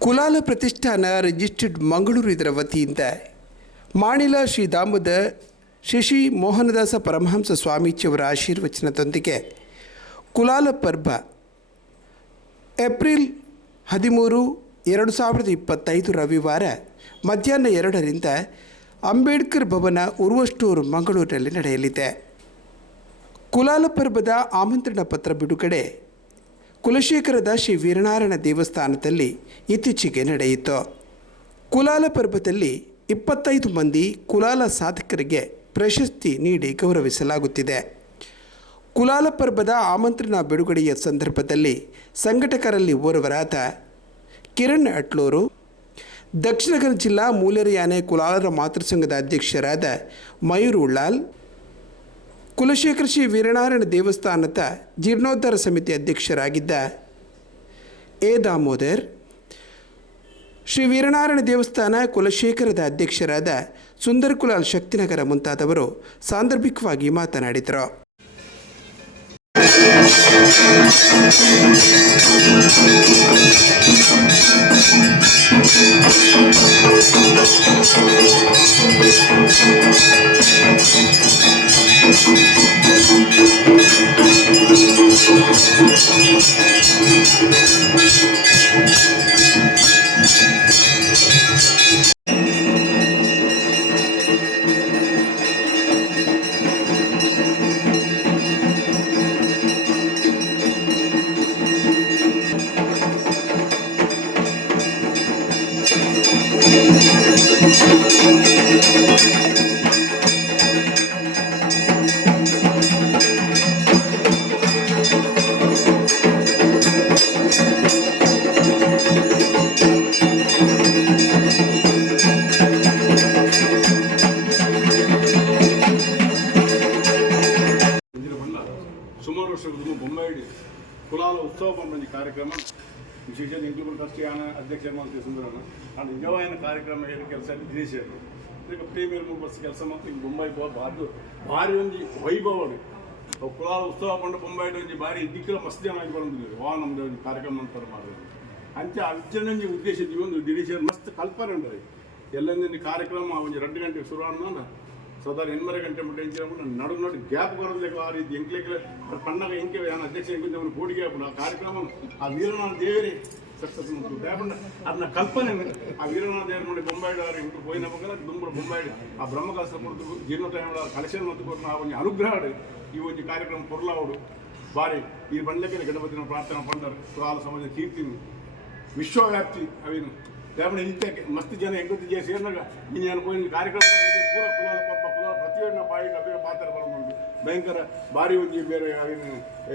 ಕುಲಾಲ ಪ್ರತಿಷ್ಠಾನ ರಿಜಿಸ್ಟರ್ಡ್ ಮಂಗಳೂರು ಇದರ ವತಿಯಿಂದ ಮಾಣಿಲ ಶ್ರೀ ದಾಮದ ಶಶಿ ಮೋಹನದಾಸ ಪರಮಹಂಸ ಸ್ವಾಮೀಜಿಯವರ ಆಶೀರ್ವಚನದೊಂದಿಗೆ ಕುಲಾಲ ಪರ್ವ ಏಪ್ರಿಲ್ ಹದಿಮೂರು ಎರಡು ಸಾವಿರದ ಇಪ್ಪತ್ತೈದು ರವಿವಾರ ಮಧ್ಯಾಹ್ನ ಎರಡರಿಂದ ಅಂಬೇಡ್ಕರ್ ಭವನ ಉರ್ವಷ್ಟೂರು ಮಂಗಳೂರಿನಲ್ಲಿ ನಡೆಯಲಿದೆ. ಕುಲಾಲ ಪರ್ವದ ಆಮಂತ್ರಣ ಪತ್ರ ಬಿಡುಗಡೆ ಕುಲಶೇಖರದ ಶ್ರೀ ವೀರನಾರಾಯಣ ದೇವಸ್ಥಾನದಲ್ಲಿ ಇತ್ತೀಚೆಗೆ ನಡೆಯಿತು. ಕುಲಾಲ ಪರ್ವದಲ್ಲಿ ಇಪ್ಪತ್ತೈದು ಮಂದಿ ಕುಲಾಲ ಸಾಧಕರಿಗೆ ಪ್ರಶಸ್ತಿ ನೀಡಿ ಗೌರವಿಸಲಾಗುತ್ತಿದೆ. ಕುಲಾಲ ಪರ್ವದ ಆಮಂತ್ರಣ ಬಿಡುಗಡೆಯ ಸಂದರ್ಭದಲ್ಲಿ ಸಂಘಟಕರಲ್ಲಿ ಓರ್ವರಾದ ಕಿರಣ್ ಅಟ್ಲೂರು ದಕ್ಷಿಣ ಕನ್ನಡ ಜಿಲ್ಲಾ ಮೂಲೆರಿಯಾನೆ ಕುಲಾಲರ ಮಾತೃಸಂಘದ ಅಧ್ಯಕ್ಷರಾದ ಮಯೂರ್ ಉಳ್ಳಾಲ್ ಕುಲಶೇಖರ ಶ್ರೀ ವೀರನಾರಾಯಣ ದೇವಸ್ಥಾನದ ಜೀರ್ಣೋದ್ಧಾರ ಸಮಿತಿ ಅಧ್ಯಕ್ಷರಾಗಿದ್ದ ಎ ದಾಮೋದರ್, ಶ್ರೀ ವೀರನಾರಾಯಣ ದೇವಸ್ಥಾನ ಕುಲಶೇಖರದ ಅಧ್ಯಕ್ಷರಾದ ಸುಂದರ್ ಕುಲಾಲ್ ಶಕ್ತಿನಗರ ಮುಂತಾದವರು ಸಾಂದರ್ಭಿಕವಾಗಿ ಮಾತನಾಡಿದರು. ಸುಮಾರು కులాల ಬಂದ ಕಾರ್ಯಕ್ರಮ ವಿಶೇಷ ಇಂಕ್ಲೂಡ್ ಟ್ರಸ್ಟಿ ಆನ ಅಧ್ಯಕ್ಷರ ಮಾಡ್ತೀವಿ ಸುಂದರನ ಆ ನಿಜವಾದ ಕಾರ್ಯಕ್ರಮ ಏನು ಕೆಲಸ ಅವರು ಈಗ ಪ್ರೀಮಿಯರ್ ಮೂರು ವರ್ಷ ಕೆಲಸ ಮಾಡ್ತೀವಿ ಬೊಂಬೈ ಬೋ ಬಾದು ಭಾರಿ ಒಂದು ವೈಭವ ಅವು ಕುಲಾಲ ಉತ್ಸವ ಪಂಡ ಬೊಂಬಾಯಿಡಿ ಒಂದು ಭಾರಿ ದಿಕ್ಕಲ ಮಸ್ತ್ ಜನ ಬಂದಿದ್ದೀವಿ ವಾ ನಮ್ದು ಒಂದು ಕಾರ್ಯಕ್ರಮ ಅಂತಾರೆ ಮಾಡೋದು ಅಂಚ ಅರ್ಜನಂಜಿ ಉದ್ದೇಶದ ಒಂದು ದಿನೇಶ್ ಮಸ್ತ್ ಕಲ್ಪನೆ ಉಂಟು ಎಲ್ಲೊಂದು ಕಾರ್ಯಕ್ರಮ ಒಂದು ಎರಡು ಗಂಟೆಗೆ ಶುರು ಆದ ಸದಾ ಎನ್ಮರೆ ಗಂಟೆ ಮುಟ್ಟ ಇಂಚಿನ ನಡು ನಡು ಗ್ಯಾಪ್ ಬರೋದ್ಲೇಕ ಆ ರೀತಿ ಎಂಕ್ಲೆಕ್ಕೆ ಪಣ್ಣಗ ಎಂಕೆ ನಾನು ಅಧ್ಯಕ್ಷ ಅವನು ಕೂಡಿಗೆ. ಆ ಕಾರ್ಯಕ್ರಮ ಆ ವೀರನಾಥ ದೇವರೇ ಸಕ್ಸಸ್ ಬ್ಯಾಪಣ್ಣ, ಅದನ್ನ ಕಲ್ಪನೆ ಆ ವೀರನಾಥ ದೇವರು ನೋಡಿ ಬೊಂಬಾಯಿಡು ಅವ್ರು ಇಂಟು ಪೋಯಿನ ಮಕ್ಕಳ ದುಂಬರು ಬೊಂಬಾಯಿಡು ಆ ಬ್ರಹ್ಮಕಾಸ್ತ್ರ ಕೊಡ್ತು ಜೀರ್ಣ ಟೈಮ್ ಕಲೆಕ್ಷನ್ ಮತ್ತು ಕೊಟ್ಟು ಆ ಒಂದು ಅನುಗ್ರಹ. ಈ ಒಂದು ಕಾರ್ಯಕ್ರಮ ಪೊರ್ಲಾವಡು ಬಾರಿ, ಈ ಬಂಡ್ಲಕ್ಕೆ ಗಣಪತಿನ ಪ್ರಾರ್ಥನೆ ಪಂಡರು ಕಾಲ ಸಮಾಜ ಕೀರ್ತಿ ವಿಶ್ವವ್ಯಾಪ್ತಿ ಅವೇನು. ದೇವನ ನಿತ್ಯಕ್ಕೆ ಮಸ್ತ್ ಜನ ಹೆಂಗತಿ ಜನ ಸೇರಿನಾಗ. ನೀನು ಕಾರ್ಯಕ್ರಮ ಪೂರ ಭಯಂಕರ ಭಾರಿ ಒಂಜಿ ಬೇರೆ ಅವೇನು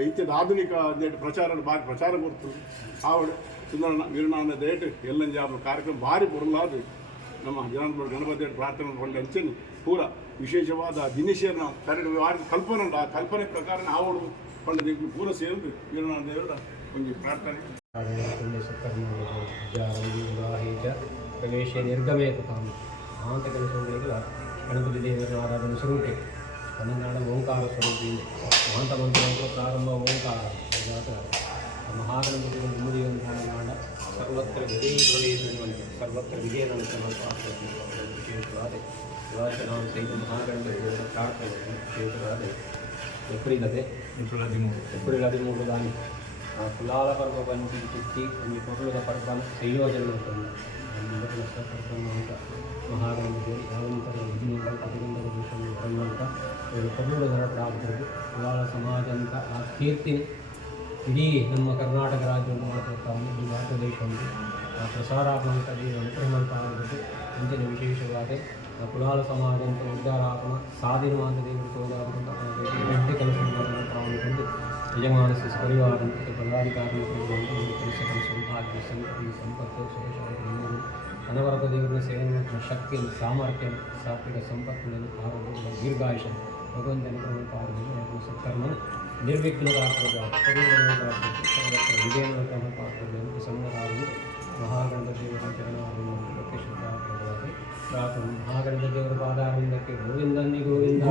ಇತ್ತಿದ ಆಧುನಿಕ ದೇಟ್ ಪ್ರಚಾರ ಭಾರಿ ಪ್ರಚಾರ ಕೊಡ್ತು. ಆವಡು ಸುಂದರಣ ವೀರನಾರಾಯಣ ದೇಟ್ ಎಲ್ಲ ಕಾರ್ಯಕ್ರಮ ಭಾರಿ ಬರಲಾದು ನಮ್ಮ ಜನಾಂಗ ಗಣಪತಿ ಪ್ರಾರ್ಥನೆ ಕೊಂಡ ಅಂಚೆನಿ ಪೂರ ವಿಶೇಷವಾದ ದಿನಶೇರ್ ಕರಡು ಕಲ್ಪನೆ ಉಂಟು. ಆ ಕಲ್ಪನೆ ಪ್ರಕಾರ ಆವಡು ಕೊಂಡ ಪೂರ ಸೇರಿದು ವೀರನಾರಾಯಣ ದೇವರ ಒಂದು ಪ್ರಾರ್ಥನೆ. ಗಣೇಶ ಚ ಪ್ರವೇಶೆ ನಿರ್ಗಮೇ ಕೃತಾಂ ಮಹಾಂತಕಲಸೋಗಳಿಗಳ ಗಣಪತಿ ದೇವರ ಆರಾಧನೆ ಸ್ವರೂಪೆ ಕನ್ನಡ ಓಂಕಾರ ಸ್ವರೂಪಿಯಿಂದ ಮಹಾಂತ ಮಂತ್ರ ಪ್ರಾರಂಭ ಓಂಕಾರ ಜಾತ ಮಹಾಗಣಪತಿ ಮುಡಿಯುವಂತಹ ನಾಡ ಸರ್ವತ್ರ ವಿಜಯ ಧ್ವನಿಯುವಂತೆ ಸರ್ವತ್ರ ವಿಜಯ ವಿಶೇಷವಾದ ವಿವಾಚನ ಸಹಿತ ಮಹಾಗಣಪತಿ ದೇವರ ಪ್ರಾರ್ಥನೆ ವಿಶೇಷವಾದ ಎಪ್ರಿಲದೆ ಏಪ್ರಿಲ್ ಹದಿಮೂರು ಏಪ್ರಿಲ್ ಹದಿಮೂರು ದಾನಿ ಆ ಕುಲಾಲ ಪರ್ವ ಬಂದು ಚುಟ್ಟಿ ಒಂದು ಕೊರಳದ ಪರ್ವನ ಸಂಯೋಜನೆ ఉంటుంది ಅಂತ ಮಹಾಗಣಪತಿ ಯಾವಂತರ ವಿಧಿನಿಂದ ಪ್ರತಿಬಂಧಕ ದೋಷಗಳು ಬರುವಂತ ಏಳು ಕೊರಳು ದರ ಪ್ರಾಪ್ತರು ಕುಲಾಲ ಸಮಾಜ ಅಂತ ಆ ಕೀರ್ತಿನ ಇಡೀ ನಮ್ಮ ಕರ್ನಾಟಕ ರಾಜ್ಯವನ್ನು ಮಾತ್ರ ಈ ಭಾರತ ದೇಶವನ್ನು ಆ ಪ್ರಸಾರ ಆಗುವಂಥದ್ದು ಅನುಕ್ರಮಂತ ಆಗಬೇಕು ಅಂತಿನ ವಿಶೇಷವಾದ ಆ ಕುಲಾಲ ಸಮಾಜ ಅಂತ ಉದ್ಧಾರ ಆಗುವ ಸಾಧೀನವಾದ ದೇವರು ತೋದಾದಂಥ ಗಟ್ಟಿ ಕೆಲಸಗಳನ್ನು ತಾವು ಕೊಂಡು ಯಜಮಾನಸ ಪರಿವಾರ ಮತ್ತು ಪದಾಧಿಕಾರಿ ಕೆಲಸಗಳ ಸೌಭಾಗ್ಯ ಸಂಪತ್ತಿ ಸಂಪತ್ತು ಅನವರತ ದೇವರ ಸೇವೆ ಶಕ್ತಿಯನ್ನು ಶಕ್ತಿ ಸಾಮರ್ಥ್ಯ ಸಾತ್ವಿಕ ಸಂಪತ್ತುಗಳನ್ನು ಆರೋಗ್ಯ ದೀರ್ಘಾಯುಷ ಭಗವಂತನ ಆರೋಗ್ಯ ಸತ್ಕರ್ಮ ನಿರ್ವಿಘ್ನರಾಗ್ತದೆ ಸರ್ವತ್ರ ವಿಜಯನ ಕ್ರಮ ಪಾತ್ರದ ಸಂಗರಾಗಿ ದೇವರ ಪ್ರತ್ಯಕ್ಷ ಪ್ರಾರ್ಥನೆ. ದೇವರ ಪಾದಾರಂಭಕ್ಕೆ ಗೋವಿಂದನ್ನಿ ಗೋವಿಂದ.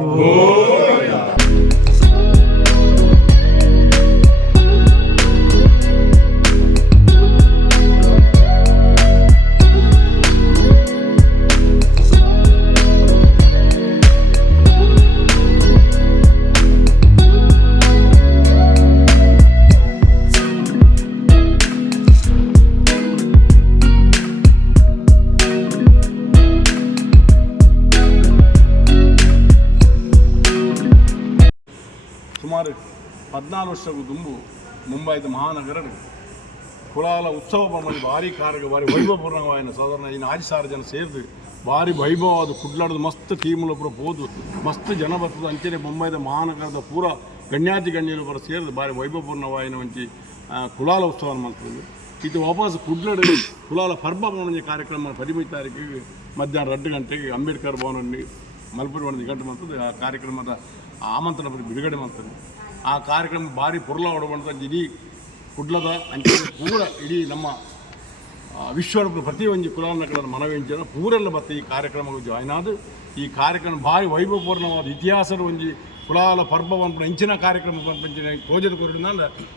ವರ್ಷಕ್ಕೂ ಮುಂಬೈದ ಮಹಾನಗರ ಕುಲಾಲ ಉತ್ಸವ ಬಂದು ಭಾರಿ ಕಾರ್ಯ, ಭಾರಿ ವೈಭವಪೂರ್ಣವಾಯಿನ ಸಾಧಾರಣ ಇನ್ನು ಆರು ಸಾವಿರ ಜನ ಸೇರಿದು ಭಾರಿ ವೈಭವವಾದ ಕುಡ್ಲಾಡೋದು ಮಸ್ತ್ ಟೀಮ್ಲೊಬ್ಬರು ಹೋದು ಮಸ್ತ್ ಜನ ಬರ್ತದೆ ಅಂಚನೆ ಮುಂಬೈದ ಮಹಾನಗರದ ಪೂರ ಗಣ್ಯಾತಿ ಗಣ್ಯರೊಬ್ಬರು ಬರ ಸೇರಿದು ಭಾರಿ ವೈಭವಪೂರ್ಣವಾಯಿನ ಒಂಚಿ ಕುಲಾಲ ಉತ್ಸವ ಮಾಡ್ತದೆ ಇದು ವಾಪಸ್ ಕುಡ್ಲಡ ಕುಲಾಲ ಪರ್ಬ ಮನೋರಂಜನೆ ಕಾರ್ಯಕ್ರಮ ಹದಿಮೂರು ತಾರೀಕಿಗೆ ಮಧ್ಯಾಹ್ನ ಎರಡು ಗಂಟೆಗೆ ಅಂಬೇಡ್ಕರ್ ಭವನಲ್ಲಿ ಮಲ್ಪುರಿ ಒಂದು ಗಂಟೆ ಮಾಡ್ತದೆ. ಆ ಕಾರ್ಯಕ್ರಮದ ಆಮಂತ್ರಣ ಬಿಡುಗಡೆ ಮಾಡ್ತದೆ ಆ ಕಾರ್ಯಕ್ರಮ ಭಾರಿ ಪುರ್ಲ ಹೊಡಬಂತ ಇಡೀ ಕುಡ್ಲದ ಅಂಚೆ ಪೂರ ಇಡೀ ನಮ್ಮ ವಿಶ್ವದ ಪ್ರತಿಯೊಂದು ಕುಲಾಂಗಗಳನ್ನು ಮನವಿಂಚನ ಪೂರೆಲ್ಲ ಬತ್ತ ಈ ಕಾರ್ಯಕ್ರಮಗಳು ಜಾಯ್ನ್ ಆದ. ಈ ಕಾರ್ಯಕ್ರಮ ಭಾರಿ ವೈಭವಪೂರ್ಣವಾದ ಇತಿಹಾಸದ ಒಂದು ಕುಲಾಲ ಪರ್ಬವನ್ನು ಇಂಚಿನ ಕಾರ್ಯಕ್ರಮ ಪಂಚಿನ ತೋಜದ ಕೊರಡಿನ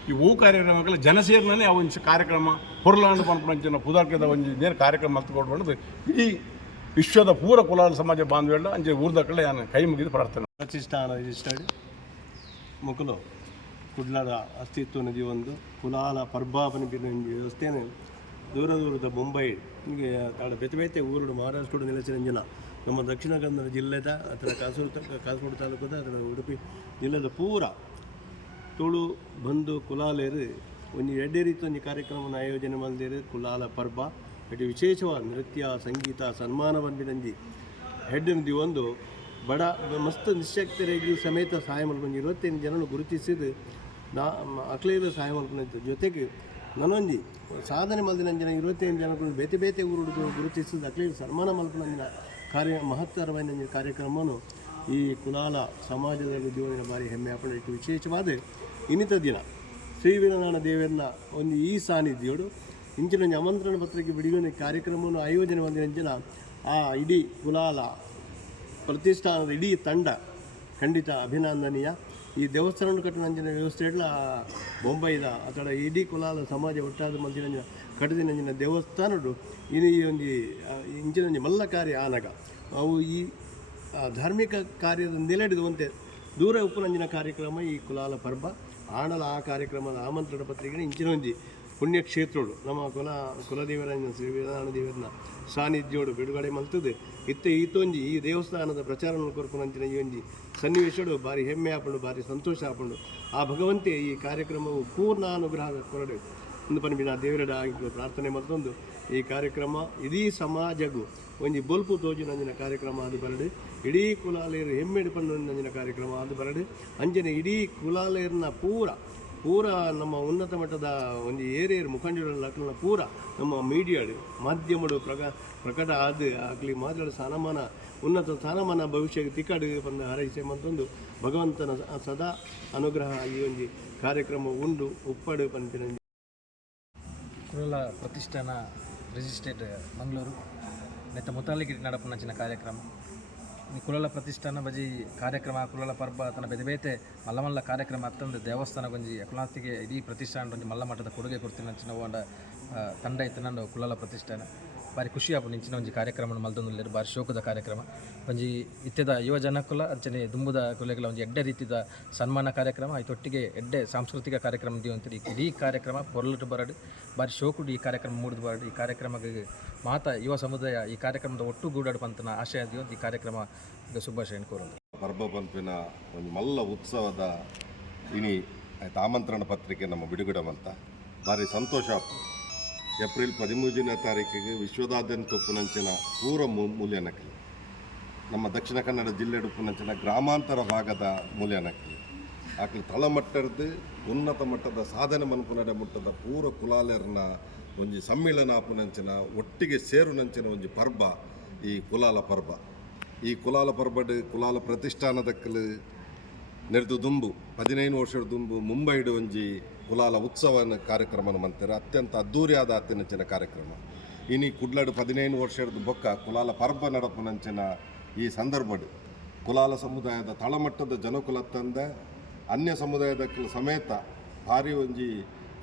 ಈ ಹೂ ಕಾರ್ಯಕ್ರಮಗಳ ಜನಸೇರಿನಲ್ಲಿ ಆ ಒಂದು ಕಾರ್ಯಕ್ರಮ ಪೊರ್ಲಾಂಡ್ ಬಂದ್ಪಂಚಿನ ಪುದಾರ್ಕದ ಒಂದು ಇದೇನು ಕಾರ್ಯಕ್ರಮ ಹತ್ಕೊಡ್ಬಂದು ಇಡೀ ವಿಶ್ವದ ಪೂರ ಕುಲಾಲ ಸಮಾಜ ಬಾಂಧವ್ಯ ಅಂಚೆ ಊರ್ದಕ್ಕಳೆ ನಾನು ಕೈ ಮುಗಿದು ಪ್ರಾರ್ಥನೆ. ಪ್ರತಿಷ್ಠಾನ ಮುಕುಲು ಕುಡ್ಲದ ಅಸ್ತಿತ್ವ ನದಿ ಒಂದು ಕುಲಾಲ ಪರ್ಬಾಪನ ವ್ಯವಸ್ಥೆನೆ ದೂರ ದೂರದ ಮುಂಬೈ ಹೀಗೆ ತಾಡ ಬೆತೆ ಬೇತೆ ಊರುಡು ಮಹಾರಾಷ್ಟ್ರ ನೆಲೆಸಿನ ನಮ್ಮ ದಕ್ಷಿಣ ಕನ್ನಡ ಜಿಲ್ಲೆದ ಅಥವಾ ಕಾಸೂರು ಕಾಸರಗೋಡು ತಾಲೂಕದ ಅಥವಾ ಉಡುಪಿ ಜಿಲ್ಲೆದ ಪೂರ ತುಳು, ಬಂದು ಕುಲಾಲೇರಿ ಒಂದು ಎರಡೇ ರೀತಿ ಒಂದು ಕಾರ್ಯಕ್ರಮವನ್ನು ಆಯೋಜನೆ ಮಾಡಿದೇರು ಕುಲಾಲ ಪರ್ಬ. ಅತಿ ವಿಶೇಷವಾದ ನೃತ್ಯ, ಸಂಗೀತ, ಸನ್ಮಾನ ಬಂದಿನಂಜಿ ಹೆಡ್ಡಿನದಿ ಒಂದು ಬಡ ಮಸ್ತ್ ನಿಶ್ಶಕ್ತರಿಗೆ ಸಮೇತ ಸಹಾಯ ಮಾಡ್ಕೊಂಡು ಇವತ್ತೇನು ಜನನು ಗುರುತಿಸಿದ್ದು ನಾ ಅಕ್ಲೇರು ಸಹಾಯ ಮಾಡ್ಕೊಂಡಿದ್ದು ಜೊತೆಗೆ ನನೊಂಜಿ ಸಾಧನೆ ಮಲ್ದಿನ ಜನ ಇರುವತ್ತೈದು ಜನಗಳು ಬೇತೆ ಬೇತೆ ಊರುಡು ಗುರುತಿಸಿದ ಅಕ್ಲೇರು ಸನ್ಮಾನ ಮಲ್ಪನಂಜಿನ ಕಾರ್ಯ ಮಹತ್ತರವಾದ ಕಾರ್ಯಕ್ರಮವನ್ನು ಈ ಕುಲಾಲ ಸಮಾಜದಲ್ಲಿ ಜೀವನ ಬಾರಿ ಹೆಮ್ಮೆ ಹಾಕೊಂಡು ವಿಶೇಷವಾದ ಇನ್ನಿತ ದಿನ ಶ್ರೀ ವೀರನಾರಾಯಣ ದೇವರನ್ನ ಒಂದು ಈ ಸಾನ್ನಿಧ್ಯೋಡು ಇಂಚಿನ ಆಮಂತ್ರಣ ಪತ್ರಿಕೆ ಬಿಡುಗಡೆ ಕಾರ್ಯಕ್ರಮವನ್ನು ಆಯೋಜನೆ ಮಾಡಿದ ಆ ಇಡೀ ಕುಲಾಲ ಪ್ರತಿಷ್ಠಾನದ ಇಡೀ ತಂಡ ಖಂಡಿತ ಅಭಿನಂದನೀಯ. ಈ ದೇವಸ್ಥಾನ ಕಟ್ಟಿನಂಜಿನ ವ್ಯವಸ್ಥೆಗಳ ಮುಂಬೈದ ಅಥವಾ ಇಡೀ ಕುಲಾದ ಸಮಾಜ ಒಟ್ಟಾದ ಮಂಜಿನಂಜಿನ ಕಟ್ಟಿದಿನಂಜಿನ ದೇವಸ್ಥಾನಡು ಇನ್ನು ಈ ಒಂದು ಇಂಚಿನಂಜಿ ಮಲ್ಲ ಕಾರ್ಯ ಆನಗ. ಅವು ಈ ಧಾರ್ಮಿಕ ಕಾರ್ಯದ ನೆಲೆಡಿದುವಂತೆ ದೂರ ಉಪನಂಜಿನ ಕಾರ್ಯಕ್ರಮ ಈ ಕುಲಾಲ ಪರ್ಬ ಆಣಲ ಆ ಕಾರ್ಯಕ್ರಮದ ಆಮಂತ್ರಣ ಪತ್ರಿಕೆ ಇಂಚಿನೊಂಜಿ ಪುಣ್ಯಕ್ಷೇತ್ರಗಳು. ನಮ್ಮ ಕುಲ ಕುಲದೇವರ ಶ್ರೀ ವೀರನಾರಾಯಣ ದೇವರನ್ನ ಸಾನ್ನಿಧ್ಯೋಡು ಬಿಡುಗಡೆ ಮಲ್ತದೆ. ಇತ್ತೆ ಈತೊಂಜಿ ಈ ದೇವಸ್ಥಾನದ ಪ್ರಚಾರ ಕೊರ್ಕೊಂಡಂಚಿನ ಈ ಒಂಜಿ ಸನ್ನಿವೇಶಡು ಭಾರಿ ಹೆಮ್ಮೆ ಹಾಕೊಂಡು ಭಾರಿ ಸಂತೋಷ ಹಾಕೊಂಡು ಆ ಭಗವಂತೆ ಈ ಕಾರ್ಯಕ್ರಮವು ಪೂರ್ಣ ಅನುಗ್ರಹ ಕೊರಡೆ ಒಂದು ಪನ್ಬಿನ ದೇವರಡ ಆಗಿ ಪ್ರಾರ್ಥನೆ ಮತ್ತೊಂದು ಈ ಕಾರ್ಯಕ್ರಮ ಇಡೀ ಸಮಾಜಗೂ ಒಂಜಿ ಬೊಲ್ಪು ತೋಜಿನಂಜಿನ ಕಾರ್ಯಕ್ರಮ ಅದು ಬರಡು. ಇಡೀ ಕುಲಾಲೇರು ಹೆಮ್ಮೆಡು ಪನ್ನಂಜಿನ ಕಾರ್ಯಕ್ರಮ ಅದು ಬರಡು. ಅಂಜನೆ ಇಡೀ ಕುಲಾಲೇರ್ನ ಪೂರ ಪೂರ ನಮ್ಮ ಉನ್ನತ ಮಟ್ಟದ ಒಂದು ಏರಿಯರ್ ಮುಖಂಡರ ಲಕ್ನ ಪೂರ ನಮ್ಮ ಮೀಡಿಯಾಡು ಮಾಧ್ಯಮಡು ಪ್ರಕ ಪ್ರಕಟ ಆದ ಆಗಲಿ ಮಾತಾಡೋ ಸ್ಥಾನಮಾನ, ಉನ್ನತ ಸ್ಥಾನಮಾನ ಭವಿಷ್ಯಕ್ಕೆ ತಿಕ್ಕಾಡು ಬಂದು ಹಾರೈಸೆ ಮತ್ತೊಂದು ಭಗವಂತನ ಸದಾ ಅನುಗ್ರಹ ಈ ಒಂದು ಕಾರ್ಯಕ್ರಮ ಉಂಡು ಉಪ್ಪಡು ಪಂಪಿನ ಕುರಲ ಪ್ರತಿಷ್ಠಾನ ರಿಜಿಸ್ಟ್ರೇಟ್ ಮಂಗಳೂರು. ನೆತ್ತ ಮುತಾಲಿಗಿರಿ ನಡಪನಚಿನ ಕಾರ್ಯಕ್ರಮ. ಕುಲಲ ಪ್ರತಿಷ್ಠಾನ ಬಜಿ ಕಾರ್ಯಕ್ರಮ ಕುಲಲ ಪರ್ಬ ತನ್ನ ಬೆದೆ ಬೇತೆ ಮಲ್ಲ ಮಲ್ಲ ಕಾರ್ಯಕ್ರಮ ಅತ್ತಂದು ದೇವಸ್ಥಾನ ಗೊಂಜಿ ಅಕುಲಾತಿಗೆ ಇಡೀ ಪ್ರತಿಷ್ಠಾನ ಮಲ್ಲ ಮಠದ ಕೊಡುಗೆ ಕೊಡ್ತೀನಿ ಆ, ತಂಡ ಇತ್ತು ನಂದು ಕುಲಲ ಪ್ರತಿಷ್ಠಾನ. ಭಾರಿ ಖುಷಿ ಆಪ ನಿಂಚಿನ ಒಂಜಿ ಕಾರ್ಯಕ್ರಮ ಮಲ್ತೊಂದುಲ್ಲೆರ್ ಭಾರಿ ಶೋಕದ ಕಾರ್ಯಕ್ರಮ. ಒಂಜಿ ಇತ್ತೆದ ಯುವ ಜನಕುಲ, ಅಂಚನೆ ದುಂಬುದ ಕುಲೆಗಳ ಒಂಜಿ ಎಡ್ಡೆ ರೀತಿದ ಸನ್ಮಾನ ಕಾರ್ಯಕ್ರಮ ಐತೊಟ್ಟಿಗೆ ಎಡ್ಡೆ ಸಾಂಸ್ಕೃತಿಕ ಕಾರ್ಯಕ್ರಮ ದೀವಂತರಿ ಇಡೀ ಕಾರ್ಯಕ್ರಮ ಪೊರ್ಲುಟು ಬರಡು, ಭಾರಿ ಶೋಕುಡು ಈ ಕಾರ್ಯಕ್ರಮ ಮೂಡಿದು ಬರಡು. ಈ ಕಾರ್ಯಕ್ರಮಕ್ಕೆ ಮಾತ ಯುವ ಸಮುದಾಯ ಈ ಕಾರ್ಯಕ್ರಮದ ಒಟ್ಟು ಗೂಡಾಡು ಪಂತನ ಆಶಯ ದಿವಂತ ಈ ಕಾರ್ಯಕ್ರಮ ಶುಭಾಶಯ ಕೋರುದು. ಪರ್ಬ ಪಂಪಿನ ಒಂದು ಮಲ್ಲ ಉತ್ಸವದ ಇನಿ ಆಯ್ತು ಆಮಂತ್ರಣ ಪತ್ರಿಕೆ ನಮ್ಮ ಬಿಡುಗಡೆ ಅಂತ ಭಾರಿ ಸಂತೋಷ ಆಯ್ತು ಏಪ್ರಿಲ್ ಪದಿಮೂರನೇ ತಾರೀಕಿಗೆ ವಿಶ್ವದಾದ್ಯಂತ ಉಪ್ಪುನಂಚಿನ ಪೂರ ಮೂ- ಮೂಲ್ಯನಕ್ಕಿ ನಮ್ಮ ದಕ್ಷಿಣ ಕನ್ನಡ ಜಿಲ್ಲೆ ಉಪ್ಪುನಂಚಿನ ಗ್ರಾಮಾಂತರ ಭಾಗದ ಮೂಲ್ಯನಕ್ಕಿ ಆಕಲು ತಳಮಟ್ಟದ ಉನ್ನತ ಮಟ್ಟದ ಸಾಧನೆ ಮನ್ಪುನಡೆ ಮಟ್ಟದ ಪೂರ ಕುಲಾಲೆರ್ನ ಒಂಜಿ ಸಮ್ಮಿಳನ ಆಪುನಂಚಿನ ಒಟ್ಟಿಗೆ ಸೇರುನಂಚಿನ ಒಂಜಿ ಪರ್ಬ ಈ ಕುಲಾಲ ಪರ್ಬ. ಈ ಕುಲಾಲ ಪರ್ಬಡ್ ಕುಲಾಲ ಪ್ರತಿಷ್ಠಾನದಕ್ಕಲು ನೆರೆದು ದುಂಬು, ಹದಿನೈದು ವರ್ಷದ ದುಂಬು ಮುಂಬೈಡು ಒಂಜಿ ಕುಲಾಲ ಉತ್ಸವನ ಕಾರ್ಯಕ್ರಮ ಮಂತಾರೆ ಅತ್ಯಂತ ಅದ್ದೂರಿಯಾದ ಅತ್ತಿನಂಚಿನ ಕಾರ್ಯಕ್ರಮ. ಇನಿ ಕುಡ್ಲಡು ಹದಿನೈದು ವರ್ಷದ ಬೊಕ್ಕ ಕುಲಾಲ ಪರ್ಬ ನಡಪನಂಚಿನ ಈ ಸಂದರ್ಭಡ್ ಕುಲಾಲ ಸಮುದಾಯದ ತಳಮಟ್ಟದ ಜನಕುಲ ತಂದೆ, ಅನ್ಯ ಸಮುದಾಯದ ಸಮೇತ ಭಾರಿ ಒಂಜಿ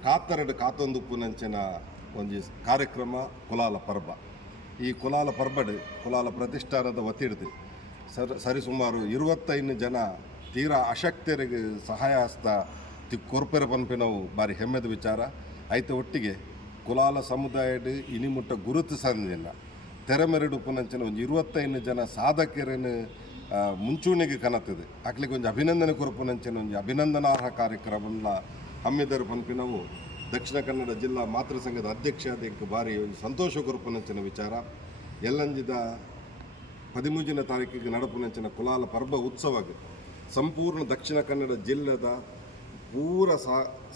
ಕಾತರಡು ಕಾತೊಂದುಪ್ಪುನಂಚಿನ ಒಂಜಿ ಕಾರ್ಯಕ್ರಮ ಕುಲಾಲ ಪರ್ಬ. ಈ ಕುಲಾಲ ಪರ್ಬಡು ಕುಲಾಲ ಪ್ರತಿಷ್ಠಾನದ ವತಿಡ್ದು ಸರಿ ಸರಿಸುಮಾರು ಇರುವತ್ತೈದು ಜನ ತೀರಾ ಅಶಕ್ತರಿಗೆ ಸಹಾಯ ಹಸ್ತ ಕೊರ್ಪೆರ ಪನ್ಪಿನವು ಬಾರಿ ಹೆಮ್ಮೆದ ವಿಚಾರ. ಐತೆ ಒಟ್ಟಿಗೆ ಕುಲಾಲ ಸಮುದಾಯಡ್ ಇನಿಮುಟ್ಟ ಗುರುತು ಸಂದಿಲ್ಲ ತೆರೆಮೆರಡು ಉಪನಂಚಿನ ಒಂದು ಇರುವತ್ತೈದು ಜನ ಸಾಧಕರನ್ನು ಮುಂಚೂಣಿಗೆ ಕನತದೆ. ಅಕ್ಲಿಗೆ ಒಂದು ಅಭಿನಂದನೆ ಕೊರಪುನಂಚಿನ ಒಂದು ಅಭಿನಂದನಾರ್ಹ ಕಾರ್ಯಕ್ರಮನ ಹಮ್ಮಿದರು ಪನ್ಪಿನವು ದಕ್ಷಿಣ ಕನ್ನಡ ಜಿಲ್ಲಾ ಮಾತೃ ಸಂಘದ ಅಧ್ಯಕ್ಷ ಅದಕ್ಕೆ ಬಾರಿ ಒಂದು ಸಂತೋಷ ಕೊರಪುನಂಚಿನ ವಿಚಾರ. ಎಲ್ಲಂಜಿದ ಪದಿಮೂಜಿನ ತಾರೀಕಿಗೆ ನಡಪುನಂಚಿನ ಕುಲಾಲ ಪರ್ಬ ಉತ್ಸವ ಸಂಪೂರ್ಣ ದಕ್ಷಿಣ ಕನ್ನಡ ಜಿಲ್ಲೆದ ಪೂರ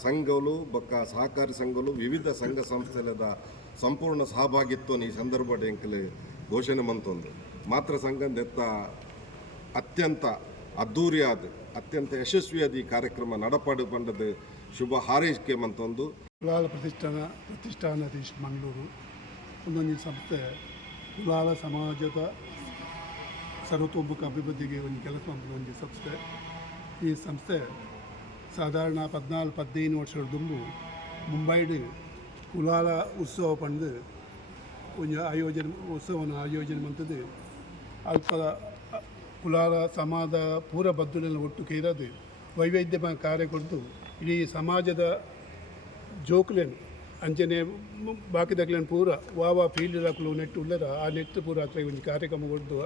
ಸಂಘಗಳು ಬೊಕ್ಕ ಸಹಕಾರಿ ಸಂಘಗಳು, ವಿವಿಧ ಸಂಘ ಸಂಸ್ಥೆಲದ ಸಂಪೂರ್ಣ ಸಹಭಾಗಿತ್ವ ಈ ಸಂದರ್ಭ ಎಂಕಲೆ ಘೋಷಣೆ ಮಂತೊಂದು ಮಾತ್ರ ಸಂಘ ನೆತ್ತ ಅತ್ಯಂತ ಅದ್ಧೂರಿಯಾದ ಅತ್ಯಂತ ಯಶಸ್ವಿಯಾದ ಈ ಕಾರ್ಯಕ್ರಮ ನಡಪಾಡು ಬಂಡದ ಶುಭ ಹಾರೈಕೆ ಮಂತೊಂದು. ಕುಲಾಲ ಪ್ರತಿಷ್ಠಾನ ಪ್ರತಿಷ್ಠಾನಾಧೀಶ್ ಮಂಗಳೂರು. ಒಂದೊಂದು ಸಂಸ್ಥೆ ಕುಲಾಲ ಸಮಾಜದ ಸರ್ವತೋಮುಖ ಅಭಿವೃದ್ಧಿಗೆ ಒಂದು ಕೆಲಸ ಒಂದು ಸಂಸ್ಥೆ. ಈ ಸಂಸ್ಥೆ ಸಾಧಾರಣ ಪದ್ನಾಲ್ಕು, ಹದಿನೈದು ವರ್ಷಗಳ ದುಂಬು ಮುಂಬೈಡ್ ಕುಲಾಲ ಉತ್ಸವ ಪಂದು ಒಂದು ಆಯೋಜನೆ ಉತ್ಸವನ ಆಯೋಜನೆ ಮಂತದ್ದು ಅಲ್ಪ ಕುಲಾಲ ಸಮಾಜ ಪೂರ ಬದ್ದುಲೆಲ್ಲ ಒಟ್ಟು ಕೇರದು ವೈವಿಧ್ಯಮಯ ಕಾರ್ಯ ಕೊಡ್ದು ಇಡೀ ಸಮಾಜದ ಜೋಕ್ಲೆನ್ ಅಂಚನೆ ಬಾಕಿದಾಗ್ಲೇನು ಪೂರ ವಾವ ಫೀಲ್ಡ್ ಹಾಕಲು ನೆಟ್ಟು ಉಳ್ಳರ ಆ ನೆಟ್ಟು ಪೂರ ಹತ್ರ ಒಂದು ಕಾರ್ಯಕ್ರಮ ಕೊಡ್ದು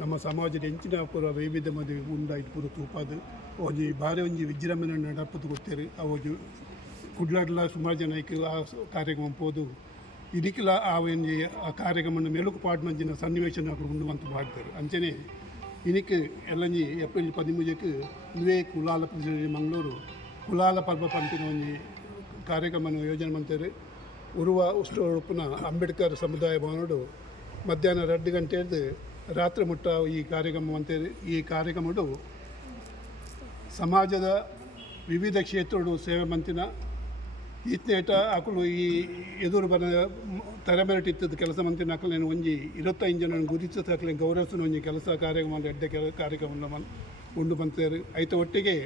ನಮ್ಮ ಸಮಾಜದ ಹೆಂಚಿನ ಪೂರ ವೈವಿಧ್ಯ ಮದುವೆ ಉಂಡಾಯ್ತು ಪೂರ ತೂಪಾದು ಅವಜಿ ಭಾರಿ ಒಂಜಿ ವಿಜೃಂಭಣೆ ನಡಪದು ಗೊತ್ತೇರಿ ಅವಜು ಕುಡ್ಲಾಡ್ಲ ಸುಮಾರು ಜನ ಐಕ್ ಆ ಕಾರ್ಯಕ್ರಮ ಪೋದು ಇದಕ್ಕೆಲ್ಲ ಆ ಒಂಜಿ ಆ ಕಾರ್ಯಕ್ರಮ ಮೆಲುಕು ಪಾಡ್ಮಂಜಿನ ಸನ್ನಿವೇಶ ಉಂಡು ಅಂತ ಮಾಡ್ತಾರೆ. ಅಂಚನೆ ಇನಿಕ್ ಎಲ್ಲಂಜಿ ಏಪ್ರಿಲ್ ಪದಿಮೂಜಕ್ಕೆ ಇವೇ ಕುಲಾಲ ಪ್ರದೇಶ ಮಂಗಳೂರು ಕುಲಾಲ ಪರ್ವ ಪಂಪಿನ ಒಂಜಿ ಕಾರ್ಯಕ್ರಮ ಯೋಜನೆ ಮಾಡ್ತಾರೆ. ಉರುವ ಉಡುಪಿನ ಅಂಬೇಡ್ಕರ್ ಸಮುದಾಯ ಭವನಡು ಮಧ್ಯಾಹ್ನ ಎರಡು ಗಂಟೆ ಹಿಡಿದು ರಾತ್ರಿ ಮುಟ್ಟ ಈ ಕಾರ್ಯಕ್ರಮ ಅಂತೇಳಿ ಈ ಕಾರ್ಯಕ್ರಮಡು ಸಮಾಜದ ವಿವಿಧ ಕ್ಷೇತ್ರಗಳು ಸೇವೆ ಮಂತಿನ ಈತನೇಟ ಆಕಲು ಈ ಎದುರು ಬರ ತರಬೇತಿ ಇತ್ತದ ಕೆಲಸ ಮಂತಿನ ಅಕಲೇನು ಒಂಜಿ ಇರುವತ್ತೈದು ಜನ ಗುರುತಿಸ ಹಾಕಲಿ ಗೌರವಿಸಿನ ಒಂಜಿ ಕೆಲಸ ಕಾರ್ಯಕ್ರಮ ಎಡ್ಡೆ ಕೆಲ ಕಾರ್ಯಕ್ರಮ ಉಂಡು ಬಂತೇರು ಐತ ಒಟ್ಟಿಗೆ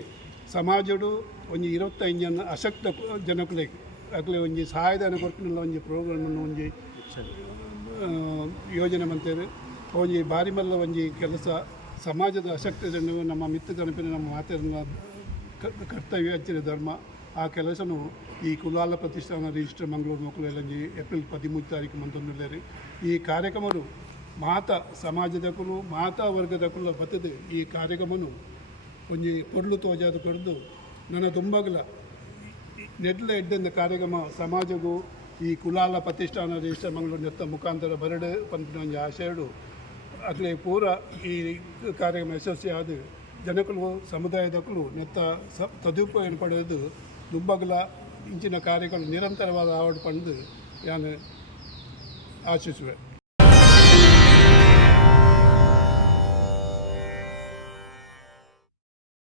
ಸಮಾಜಡು ಒಂಜಿ ಇರುವತ್ತೈದು ಜನ ಅಶಕ್ತ ಜನಕಲೆ ಅಕ್ಲೆ ಒಂಜಿ ಸಹಾಯಧನ ಕೊರಪಿನ ಒಂಜಿ ಪ್ರೋಗ್ರಾಮನ್ನು ಒಂಜಿ ಯೋಜನೆ ಮಂತೇವೆ ಒಂಜಿ ಬಾರಿ ಮಲ್ಲ ಒಂಜಿ ಕೆಲಸ, ಸಮಾಜದ ಅಶಕ್ತ ಜನರು, ನಮ್ಮ ಮಿತ್ರ ಜನಪಿನ ನಮ್ಮ ಮಾತೆರನ್ನ ಕ- ಕರ್ತವ್ಯ ಹಚ್ಚಿನ ಧರ್ಮ, ಆ ಕೆಲಸನು ಈ ಕುಲಾಲ ಪ್ರತಿಷ್ಠಾನ ರಿಜಿಸ್ಟರ್ ಮಂಗಳೂರು ಮಕ್ಕಳೆಲ್ಲ ಏಪ್ರಿಲ್ ಪದಿಮೂರು ತಾರೀಕು ಮಂತೊಂದುಳ್ಳೇರಿ ಈ ಕಾರ್ಯಕ್ರಮರು ಮಾತ ಸಮಾಜದಕ್ಕೂ ಮಾತಾ ವರ್ಗದಕ್ಕೂ ಬತ್ತದೆ. ಈ ಕಾರ್ಯಕ್ರಮನು ಒಂಜಿ ಪೊರ್ಲು ತೋಜಾದ ಕೊಡ್ದು ನನ್ನ ತುಂಬಗಲ ನೆಡ್ಲ ಎಡ್ಡೆಂದ ಕಾರ್ಯಕ್ರಮ ಸಮಾಜಗೂ ಈ ಕುಲಾಲ ಪ್ರತಿಷ್ಠಾನ ರಿಜಿಸ್ಟರ್ ಮಂಗಳೂರು ನೆತ್ತ ಮುಖಾಂತರ ಬರಡೆ ಪಂಪಿನ ಒಂದು ಆಶಯಡು ಅಟ್ಲೆ ಪೂರ ಈ ಕಾರ್ಯಕ್ರಮ ಯಶಸ್ವಿಯಾದ ಜನಗಳು ಸಮುದಾಯದಕ್ಕೂ ನೆತ್ತ ಸ ಸದುಪಯೋಗ ಪಡೆದು ದುಂಬಗಲ ಇಂಚಿನ ಕಾರ್ಯಗಳು ನಿರಂತರವಾದ ಆವಡ್ ಪಡೆದು ನಾನು ಆಶಿಸುವೆ.